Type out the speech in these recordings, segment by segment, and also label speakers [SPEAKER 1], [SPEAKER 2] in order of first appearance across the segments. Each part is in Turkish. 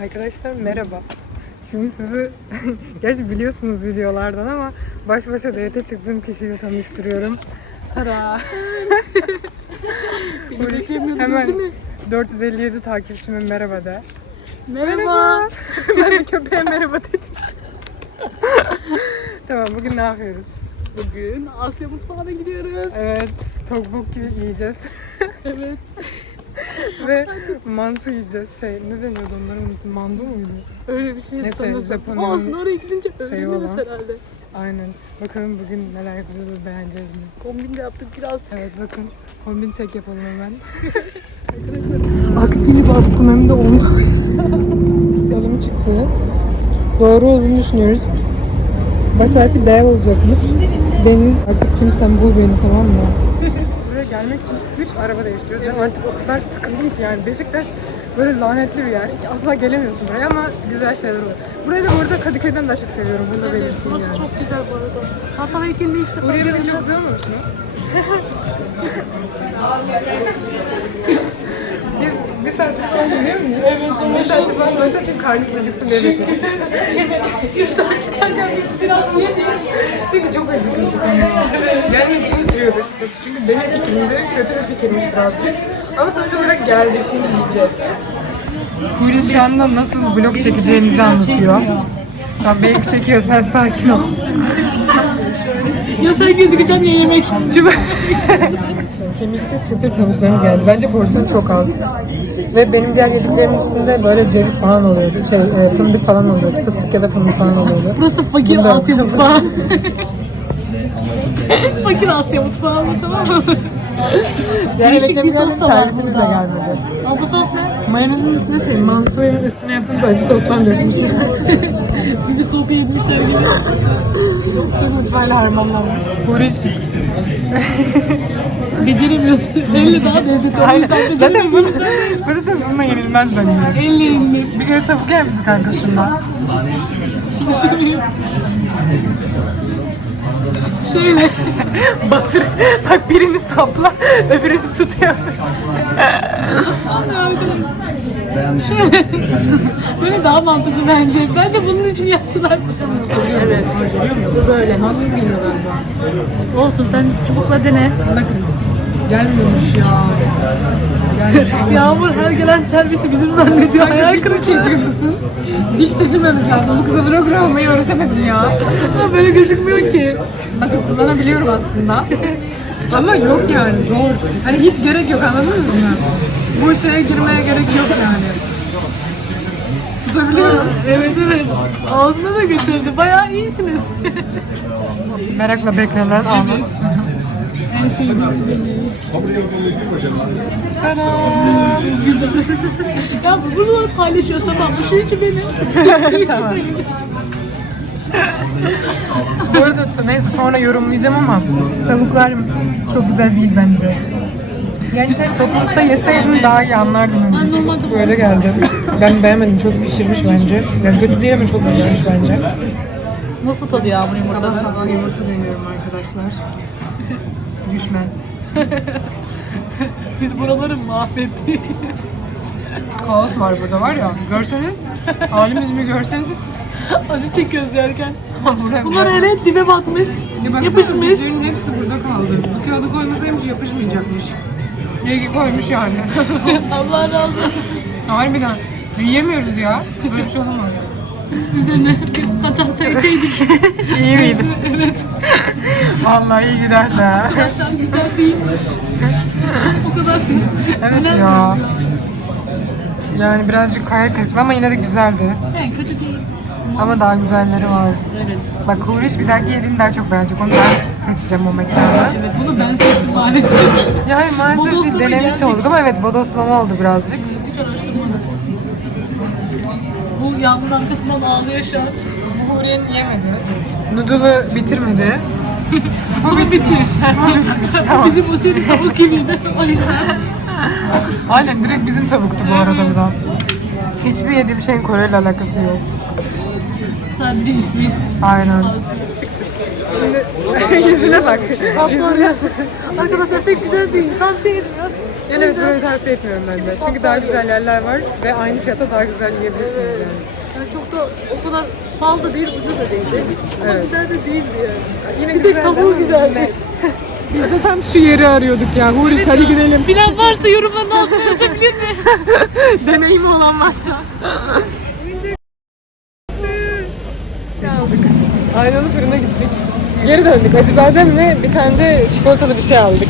[SPEAKER 1] Arkadaşlar merhaba. Şimdi sizi gerçi biliyorsunuz videolardan ama baş başa diyete çıktığım kişiyle tanıştırıyorum. Tada. Barış hemen 457 takipçime merhaba de.
[SPEAKER 2] Merhaba.
[SPEAKER 1] ben de köpeğe merhaba dedim. tamam bugün ne yapıyoruz?
[SPEAKER 2] Bugün Asya mutfağına gidiyoruz.
[SPEAKER 1] Evet, tokbok gibi yiyeceğiz.
[SPEAKER 2] Evet.
[SPEAKER 1] Ve mantı yiyeceğiz. Şey, ne deniyordu onları unuttum. Mandu muydu?
[SPEAKER 2] Öyle bir şey
[SPEAKER 1] Neyse,
[SPEAKER 2] sanırsam.
[SPEAKER 1] Japonya'nın
[SPEAKER 2] Olsun oraya gidince
[SPEAKER 1] şeyi
[SPEAKER 2] öğreniriz
[SPEAKER 1] olan.
[SPEAKER 2] herhalde.
[SPEAKER 1] Aynen. Bakalım bugün neler yapacağız ve beğeneceğiz mi?
[SPEAKER 2] Kombin de yaptık birazcık.
[SPEAKER 1] Evet bakın kombin çek yapalım hemen. Akbil'i bastım hem de ondan. Elim çıktı. Doğru olduğunu düşünüyoruz. Baş harfi D olacakmış. Deniz artık kimsen bul beni tamam mı? Gelmek için 3 araba değiştiriyoruz. Ben artık o kadar sıkıldım ki yani Beşiktaş böyle lanetli bir yer. Asla gelemiyorsun buraya ama güzel şeyler oluyor. Burayı da bu arada Kadıköy'den daha çok seviyorum. Bunu da
[SPEAKER 2] Evet, burası
[SPEAKER 1] yani.
[SPEAKER 2] çok güzel bu arada. Kartal heykelini ilk defa
[SPEAKER 1] Buraya
[SPEAKER 2] görüyorum.
[SPEAKER 1] çok güzel olmamış mı? Biz bir saattir falan biliyor muyuz? Evet. Bir saattir falan konuşuyoruz çünkü karnımız acıksın diye bekliyoruz. Yurttan çıkarken biz biraz yedik. Çünkü çok acıkıldık ama. Gelmek uzun sürüyor Beşiktaş. Çünkü benim fikrimde kötü bir fikirmiş birazcık. Ama sonuç olarak geldik şimdi yiyeceğiz. Hulusi şu anda nasıl vlog çekeceğinizi anlatıyor. Tamam belki çekiyor sen sakin ol.
[SPEAKER 2] Ya sen gözükeceksin ya yemek.
[SPEAKER 1] Kemiksiz çıtır tavuklarımız geldi. Bence porsiyon çok az. Ve benim diğer yediklerimin üstünde böyle ceviz falan oluyordu. Şey, e, fındık falan oluyordu. Fıstık ya da fındık falan oluyordu.
[SPEAKER 2] Burası fakir Asya mutfağı. fakir Asya mutfağı mı tamam mı? Değişik bir sos da var
[SPEAKER 1] servisimiz de
[SPEAKER 2] burada.
[SPEAKER 1] gelmedi.
[SPEAKER 2] Ama bu sos ne?
[SPEAKER 1] Mayonezin üstüne şey, mantığın üstüne yaptığımız acı sostan dökmüş.
[SPEAKER 2] Bizi kopya etmişler gibi.
[SPEAKER 1] Çok mutfağıyla harmanlanmış. Huriş.
[SPEAKER 2] Beceremiyorsun. Elle daha lezzetli. O
[SPEAKER 1] Aynen.
[SPEAKER 2] yüzden
[SPEAKER 1] Zaten bu,
[SPEAKER 2] beceremiyorsun.
[SPEAKER 1] patates bununla yenilmez bence.
[SPEAKER 2] Elle yenilmez.
[SPEAKER 1] Bir kere tavuk yer misin kanka şundan?
[SPEAKER 2] Düşünüyorum. Şöyle.
[SPEAKER 1] Batır. Bak birini sapla, öbürünü tutuyormuş.
[SPEAKER 2] Şöyle. Böyle daha mantıklı bence. Bence bunun için yaptılar.
[SPEAKER 1] Evet, bu böyle.
[SPEAKER 2] Olsun sen çubukla dene.
[SPEAKER 1] Bakın. Gelmiyormuş ya. Gelmiş.
[SPEAKER 2] Yağmur her gelen servisi bizim zannediyor. Hayal kırıklığı.
[SPEAKER 1] çekiyorsun. Dik çekilmemiz lazım. Bu kıza vlogger olmayı öğretemedim ya.
[SPEAKER 2] Ama böyle gözükmüyor ki.
[SPEAKER 1] Bakın kullanabiliyorum aslında. Ama yok yani zor. Hani hiç gerek yok anladınız mı? Bu şeye girmeye gerek yok yani. Tutabiliyorum.
[SPEAKER 2] Evet evet. Ağzına da götürdü. Bayağı iyisiniz.
[SPEAKER 1] Merakla beklenen an.
[SPEAKER 2] En sevdiğim şey. ya bunu paylaşıyoruz tamam mı? Şu üçü benim. Şu üçü
[SPEAKER 1] Tamam.
[SPEAKER 2] benim.
[SPEAKER 1] Bu arada neyse sonra yorumlayacağım ama tavuklar çok güzel değil bence. Yani sen sokakta yeseydin daha iyi anlardın.
[SPEAKER 2] Ben normalde
[SPEAKER 1] Böyle geldi. Ben beğenmedim. Çok pişirmiş bence. Yani kötü değil ama çok güzelmiş bence.
[SPEAKER 2] Nasıl tadı yağmur
[SPEAKER 1] Sabah
[SPEAKER 2] yumurtadan?
[SPEAKER 1] sabah yumurta deniyorum arkadaşlar. Düşman.
[SPEAKER 2] Biz buraları mahvettik.
[SPEAKER 1] Kaos var burada var ya. Görseniz, halimizi bir görseniz.
[SPEAKER 2] Acı çekiyoruz yerken.
[SPEAKER 1] Buraya
[SPEAKER 2] Bunlar hele dibe batmış.
[SPEAKER 1] Ya baksana,
[SPEAKER 2] Yapışmış.
[SPEAKER 1] biblerin hepsi burada kaldı. Bu kağıdı koymasaymış yapışmayacakmış. Ki koymuş yani.
[SPEAKER 2] Allah razı olsun.
[SPEAKER 1] Harbiden. Yiyemiyoruz ya. Böyle bir şey olamaz.
[SPEAKER 2] Üzerine bir kaçak çay içeydik.
[SPEAKER 1] İyi miydi?
[SPEAKER 2] evet.
[SPEAKER 1] Vallahi iyi giderdi ha.
[SPEAKER 2] Arkadaşlar güzel değilmiş. o kadar.
[SPEAKER 1] Evet ya. Yani birazcık hayal kırıklığı ama yine de güzeldi.
[SPEAKER 2] Yani kötü değil.
[SPEAKER 1] Ama daha güzelleri var.
[SPEAKER 2] Evet.
[SPEAKER 1] Bak Huriş bir dahaki yediğini daha çok beğenecek. Onu ben seçeceğim o mekanı.
[SPEAKER 2] Evet bunu ben seçtim maalesef.
[SPEAKER 1] Yani maalesef
[SPEAKER 2] Bodoslama
[SPEAKER 1] denemiş
[SPEAKER 2] geldik.
[SPEAKER 1] olduk ama evet bodoslama oldu birazcık.
[SPEAKER 2] Hiç araştırmadım. Bu yağmurun arkasından ağlıyor şu an.
[SPEAKER 1] Bu Huriye'nin yemedi. Noodle'ı bitirmedi.
[SPEAKER 2] Bu bitmiş.
[SPEAKER 1] Bu bitmiş tamam.
[SPEAKER 2] Bizim o senin tavuk gibiydi. O yüzden.
[SPEAKER 1] Aynen direkt bizim tavuktu bu arada bu da. Hiçbir yediğim şeyin Kore ile alakası yok.
[SPEAKER 2] Sadece ismi.
[SPEAKER 1] Aynen. Şimdi yüzüne bak.
[SPEAKER 2] Kaplar Arkadaşlar pek güzel değil. Tavsiye etmiyoruz.
[SPEAKER 1] Yani evet, böyle tavsiye etmiyorum ben de. Çünkü daha güzel yerler var ve aynı fiyata daha güzel yiyebilirsiniz yani.
[SPEAKER 2] Çok da o kadar pahalı da değil, ucuz da değil. Ama
[SPEAKER 1] Evet.
[SPEAKER 2] güzel de değildi yani.
[SPEAKER 1] Yine
[SPEAKER 2] Bir de
[SPEAKER 1] güzel
[SPEAKER 2] tavuğu
[SPEAKER 1] ama
[SPEAKER 2] güzeldi.
[SPEAKER 1] Biz de tam şu yeri arıyorduk ya. Huriş hadi gidelim.
[SPEAKER 2] Bilen varsa yorumların altına yazabilir mi?
[SPEAKER 1] Deneyimi olan varsa. Aynalı fırına gittik. Geri döndük. Acı bademle bir tane de çikolatalı bir şey aldık.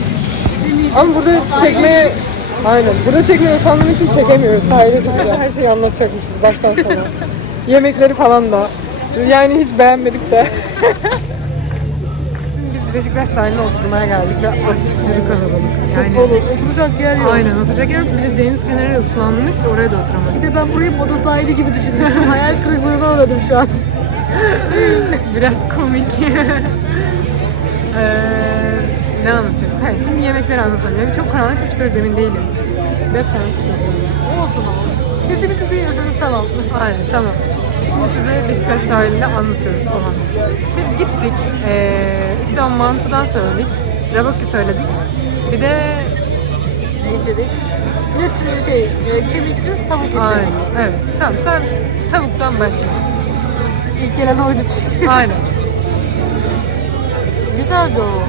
[SPEAKER 1] Ama burada çekmeye... Aynen. Burada çekmeye utandığım için çekemiyoruz. Sahilde çok güzel. Her şeyi anlatacakmışız baştan sona. Yemekleri falan da. Yani hiç beğenmedik de. Şimdi biz Beşiktaş sahiline oturmaya geldik ve aşırı kalabalık. Yani,
[SPEAKER 2] Çok dolu. Oturacak yer yok.
[SPEAKER 1] Aynen oturacak yer yok. bir de deniz kenarı ıslanmış oraya da oturamadık.
[SPEAKER 2] Bir de ben burayı moda sahili gibi düşünüyorum. Hayal kırıklığına uğradım şu an.
[SPEAKER 1] Biraz komik. Eee ne anlatacağım? Hayır, şimdi yemekleri anlatalım. Yani çok karanlık bir çıkıyoruz emin değilim. Biraz karanlık çıkıyoruz.
[SPEAKER 2] Olsun ama. Sesimizi duyuyorsanız tamam.
[SPEAKER 1] Aynen tamam. Şimdi size Beşiktaş sahilinde anlatıyorum falan. Biz gittik. Eee işte o mantıdan söyledik. Rabaki söyledik. Bir de
[SPEAKER 2] Ne istedik? Ç- şey, e, kemiksiz tavuk istedik.
[SPEAKER 1] Aynen. Evet. Tamam sen tavuktan başla.
[SPEAKER 2] İlk gelen oydu çünkü.
[SPEAKER 1] Aynen.
[SPEAKER 2] Güzeldi o.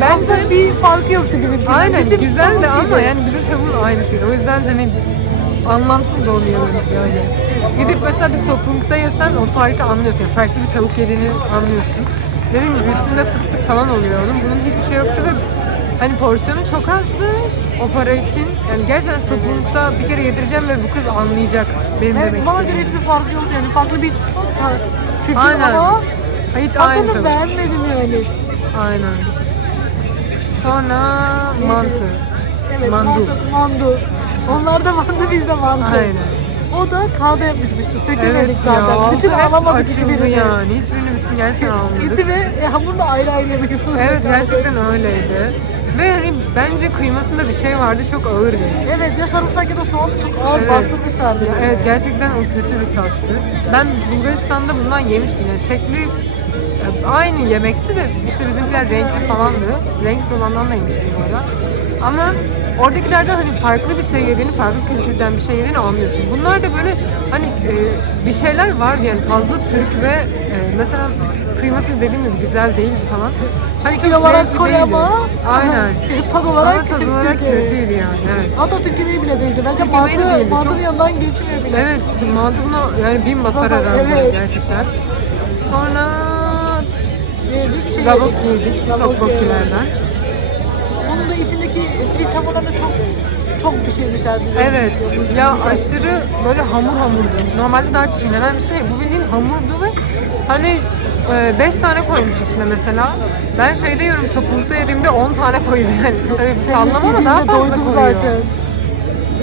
[SPEAKER 1] Bence
[SPEAKER 2] Aslında bir farkı yoktu bizimkinden.
[SPEAKER 1] Aynen
[SPEAKER 2] Bizim
[SPEAKER 1] güzeldi ama yani bizim tavuğun aynısıydı. O yüzden hani anlamsız da oluyor yani. Gidip mesela bir sopunkta yesen o farkı anlıyorsun. Yani farklı bir tavuk yediğini anlıyorsun. Dediğim gibi üstünde fıstık falan oluyor onun. Bunun hiçbir şey yoktu ve hani porsiyonu çok azdı o para için. Yani gerçekten sopunkta bir kere yedireceğim ve bu kız anlayacak benim
[SPEAKER 2] Evet,
[SPEAKER 1] demek
[SPEAKER 2] bana göre
[SPEAKER 1] istediğimi.
[SPEAKER 2] hiçbir farkı yoktu yani. Farklı bir kültür
[SPEAKER 1] Aynen.
[SPEAKER 2] ama
[SPEAKER 1] Ha, Hiç aynı
[SPEAKER 2] tadını
[SPEAKER 1] tavuk.
[SPEAKER 2] beğenmedim yani.
[SPEAKER 1] Aynen. Sonra mantı.
[SPEAKER 2] Evet,
[SPEAKER 1] Mandu.
[SPEAKER 2] mandu. mandu. Onlar da mandu, biz de mandu.
[SPEAKER 1] Aynen.
[SPEAKER 2] O da kaldı yapmışmıştı. Sökemedik
[SPEAKER 1] Evet ya.
[SPEAKER 2] zaten. Bütün
[SPEAKER 1] hep
[SPEAKER 2] alamadık hiçbirini.
[SPEAKER 1] yani. Hiçbirini bütün gerçekten almadık.
[SPEAKER 2] Eti ve e, hamurla ayrı ayrı yemek zorunda
[SPEAKER 1] Evet gerçekten öyleydi. Ve hani bence kıymasında bir şey vardı çok ağırdı.
[SPEAKER 2] Evet ya sarımsak ya da soğan çok ağır
[SPEAKER 1] Evet.
[SPEAKER 2] bastırmışlardı.
[SPEAKER 1] Ya evet gerçekten o kötü bir tattı. Ben Bulgaristan'da bundan yemiştim. Yani şekli e, aynı yemekti de işte bizimkiler renkli falandı. Renksiz olandan da yemiştim bu arada. Ama oradakilerden hani farklı bir şey yediğini, farklı kültürden bir şey yediğini anlıyorsun. Bunlar da böyle hani e, bir şeyler vardı yani fazla Türk ve e, mesela kıyması dediğim gibi güzel değildi falan. Hani
[SPEAKER 2] Şekil olarak
[SPEAKER 1] zevkli
[SPEAKER 2] koy
[SPEAKER 1] değildi.
[SPEAKER 2] ama
[SPEAKER 1] Aynen.
[SPEAKER 2] tad olarak,
[SPEAKER 1] Ama tadı olarak
[SPEAKER 2] kötü.
[SPEAKER 1] kötüydü yani evet.
[SPEAKER 2] Hatta yemeği bile değildi. Bence
[SPEAKER 1] Türk yemeği de
[SPEAKER 2] mantı,
[SPEAKER 1] değildi,
[SPEAKER 2] mantının
[SPEAKER 1] çok-
[SPEAKER 2] yanından geçmiyor bile.
[SPEAKER 1] Evet, mantı buna yani bin basar
[SPEAKER 2] Basar,
[SPEAKER 1] herhalde
[SPEAKER 2] evet.
[SPEAKER 1] gerçekten. Sonra
[SPEAKER 2] Yedik, şey yedik.
[SPEAKER 1] yedik,
[SPEAKER 2] Lavuk
[SPEAKER 1] tokbokkilerden.
[SPEAKER 2] Bunun da içindeki pirinç hamurlarını çok çok pişirmişlerdi.
[SPEAKER 1] Evet, ya aşırı böyle hamur hamurdu. Normalde daha çiğnenen bir şey. Bu bildiğin hamurdu ve hani 5 tane koymuş içine mesela. Ben şeyde yiyorum, topukta yediğimde 10 tane koyuyor yani. Tabii bir sallama ama daha fazla koyuyor.
[SPEAKER 2] zaten.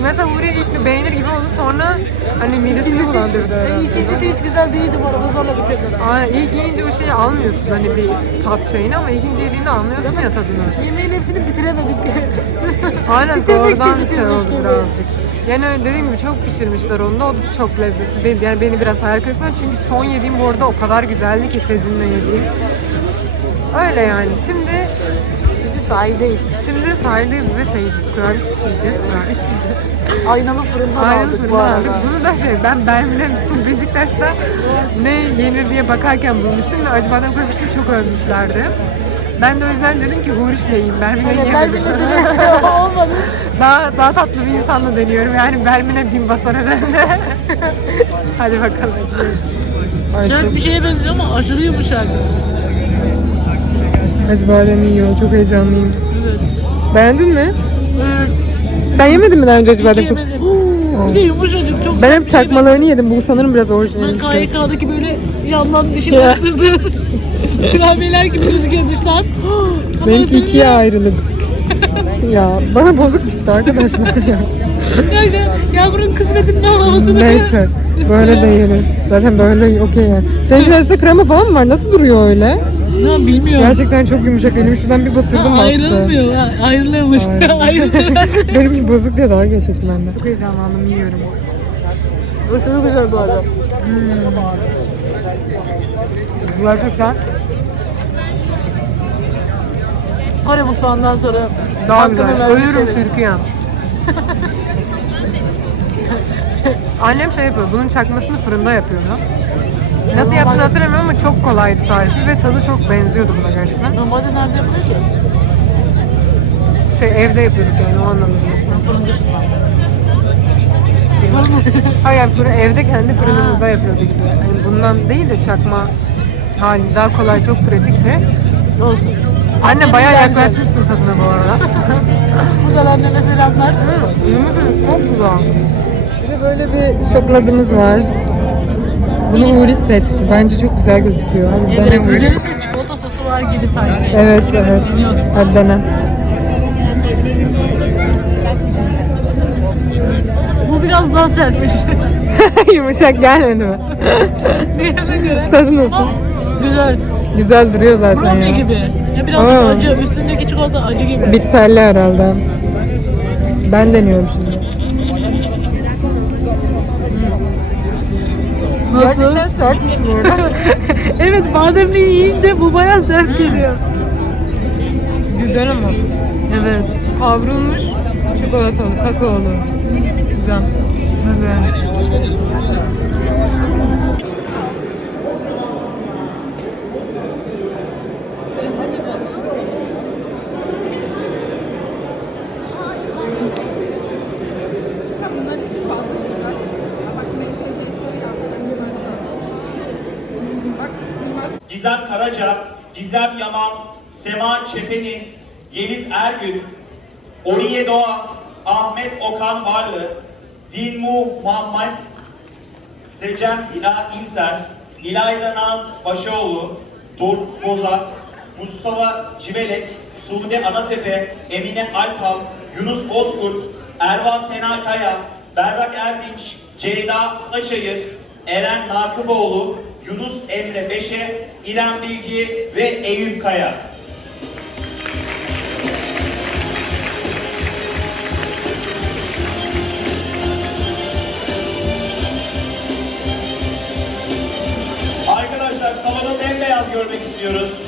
[SPEAKER 1] Mesela Huriye ilk bir beğenir gibi oldu sonra hani midesini bulandırdı herhalde.
[SPEAKER 2] ikincisi hiç güzel değildi bu arada zorla bitirdim.
[SPEAKER 1] Aynen ilk yiyince o şeyi almıyorsun hani bir tat şeyini ama ikinci yediğinde anlıyorsun ya tadını.
[SPEAKER 2] Yemeğin hepsini bitiremedik.
[SPEAKER 1] Aynen
[SPEAKER 2] Bitirmek için
[SPEAKER 1] zordan şey
[SPEAKER 2] bitirdik
[SPEAKER 1] oldu
[SPEAKER 2] gibi.
[SPEAKER 1] birazcık. Yani dediğim gibi çok pişirmişler onu da o da çok lezzetli değil. Yani beni biraz hayal kırıklığına çünkü son yediğim bu arada o kadar güzeldi ki Sezin'le yediğim. Öyle yani Şimdi
[SPEAKER 2] sahildeyiz.
[SPEAKER 1] şimdi sahildeyiz de şey yiyeceğiz. Kurabiye yiyeceğiz. Kurabiye.
[SPEAKER 2] Aynalı fırından
[SPEAKER 1] Aynen
[SPEAKER 2] aldık bu arada.
[SPEAKER 1] aldık. Bunu da şey ben Berlin'e Beşiktaş'ta ne yenir diye bakarken bulmuştum ve acı badem kurabiyesini çok övmüşlerdi. Ben de o yüzden dedim ki Huriş'le yiyeyim. Berlin'e
[SPEAKER 2] Evet,
[SPEAKER 1] yiyemedim.
[SPEAKER 2] Belmin'de de olmadı.
[SPEAKER 1] daha, daha tatlı bir insanla deniyorum. Yani Berlin'e bin basar herhalde. Hadi bakalım.
[SPEAKER 2] Sert bir şeye benziyor ama aşırı yumuşak.
[SPEAKER 1] Badem yiyor. Çok heyecanlıyım.
[SPEAKER 2] Evet.
[SPEAKER 1] Beğendin mi?
[SPEAKER 2] Evet.
[SPEAKER 1] Sen yemedin mi daha önce badem
[SPEAKER 2] yemedim. Bir de yumuşacık çok
[SPEAKER 1] Ben hep
[SPEAKER 2] bir şey
[SPEAKER 1] çakmalarını yedim. Bu sanırım biraz
[SPEAKER 2] Ben
[SPEAKER 1] orijinali.
[SPEAKER 2] KYK'daki böyle yandan dişini ısırdı. Kurabiyeler gibi gözüküyor dıştan.
[SPEAKER 1] Benimki ikiye ayrıldı. ya bana bozuk çıktı arkadaşlar ya.
[SPEAKER 2] Ya işte Yağmur'un kısmetinin havasını
[SPEAKER 1] Neyse. Böyle de yenir. Zaten böyle okey yani. Senin arasında krema falan mı var? Nasıl duruyor öyle?
[SPEAKER 2] Ha, bilmiyorum.
[SPEAKER 1] Gerçekten çok yumuşak. Elimi şuradan bir batırdım
[SPEAKER 2] Ha,
[SPEAKER 1] bastı.
[SPEAKER 2] ayrılmıyor. Ha, ayrılıyormuş. Ayrılıyor.
[SPEAKER 1] Benimki bozuk diye dalga geçecektim ben de. Çok heyecanlandım yiyorum.
[SPEAKER 2] Aşırı güzel bu arada.
[SPEAKER 1] Gerçekten
[SPEAKER 2] Kore mutfağından sonra
[SPEAKER 1] Daha güzel. Ölürüm. Türkiye'm. Annem şey yapıyor, bunun çakmasını fırında yapıyordu. Nasıl yaptığını hatırlamıyorum ama çok kolaydı tarifi ve tadı çok benziyordu buna gerçekten.
[SPEAKER 2] Normalde nerede yapılıyor ki?
[SPEAKER 1] Şey evde yapıyorduk yani o anlamda.
[SPEAKER 2] Fırın dışında.
[SPEAKER 1] Hayır yani fırın, evde kendi fırınımızda yapıyorduk gibi. Yani bundan değil de çakma hali daha kolay, çok pratikti.
[SPEAKER 2] olsun.
[SPEAKER 1] Anne bayağı yaklaşmışsın tadına bu arada.
[SPEAKER 2] Buradan anneme selamlar.
[SPEAKER 1] Yumurta çok güzel. Bir de böyle bir şokoladımız var. Bunu Uğur seçti. Bence çok güzel gözüküyor. Hadi
[SPEAKER 2] Evet,
[SPEAKER 1] dene Uğur.
[SPEAKER 2] üzerinde çikolata sosu var gibi sanki.
[SPEAKER 1] Evet evet.
[SPEAKER 2] Biliyorsun.
[SPEAKER 1] Hadi dene.
[SPEAKER 2] Bu biraz daha sertmiş.
[SPEAKER 1] Yumuşak gelmedi mi?
[SPEAKER 2] Diğerine göre.
[SPEAKER 1] Tadı nasıl?
[SPEAKER 2] Güzel.
[SPEAKER 1] Güzel duruyor zaten
[SPEAKER 2] Brownie
[SPEAKER 1] ya.
[SPEAKER 2] gibi. Ya birazcık
[SPEAKER 1] Aa.
[SPEAKER 2] acı. Üstündeki çikolata acı gibi.
[SPEAKER 1] Bitterli herhalde. Ben deniyorum şimdi.
[SPEAKER 2] Nasıl?
[SPEAKER 1] Gerçekten sertmiş bu arada.
[SPEAKER 2] evet bademli yiyince bu bayağı sert geliyor.
[SPEAKER 1] Güzel ama.
[SPEAKER 2] Evet.
[SPEAKER 1] Kavrulmuş çikolatalı, kakaolu. Güzel.
[SPEAKER 2] Evet.
[SPEAKER 3] Gizem Karaca, Gizem Yaman, Sema Çepenin, Yeliz Ergün, Oriye Doğan, Ahmet Okan Varlı, Dilmu Muhammed, Secem Dila İlter, İlayda Naz Başoğlu, Doruk Bozak, Mustafa Civelek, Sude Anatepe, Emine Alpan, Yunus Bozkurt, Erva Sena Kaya, Berrak Erdinç, Ceyda Açayır, Eren Nakıboğlu, Yunus Emre Beşe, İrem Bilgi ve Eyüp Kaya. Arkadaşlar salonu bembeyaz görmek istiyoruz.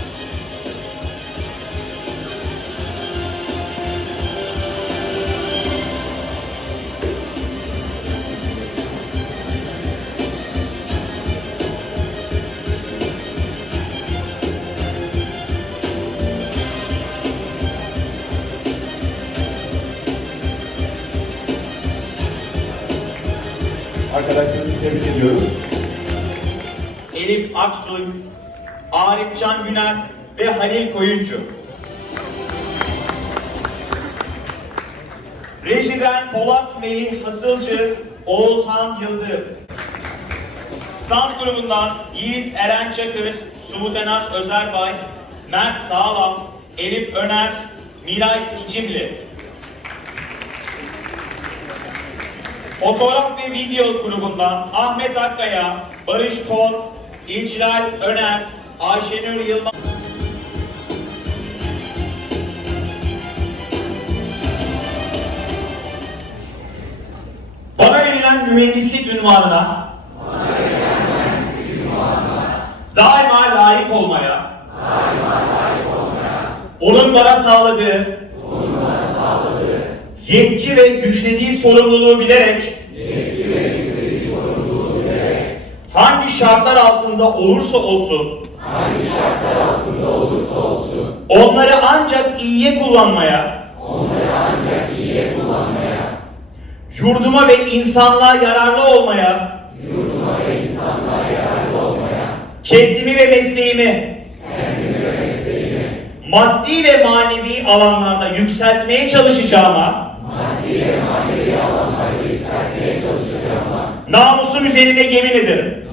[SPEAKER 4] Arkadaşlarımızı tebrik ediyoruz.
[SPEAKER 3] Elif Aksoy, Arif Can Güner ve Halil Koyuncu. Rejiden Polat Melih Hasılcı, Oğuzhan Yıldırım. Stand grubundan Yiğit Eren Çakır, Suud Enas Özerbay, Mert Sağlam, Elif Öner, Miray Sicimli. Fotoğraf ve video grubundan Ahmet Akkaya, Barış Ton, İclal Öner, Ayşenur Yılmaz. Bana verilen mühendislik ünvanına, daima layık olmaya, onun bana sağladığı, yetki ve yüklediği sorumluluğu bilerek, hangi şartlar altında olursa olsun, onları ancak iyiye kullanmaya, yurduma ve insanlığa yararlı olmaya, kendimi ve mesleğimi, maddi ve manevi alanlarda yükseltmeye çalışacağıma, namusum üzerine yemin ederim.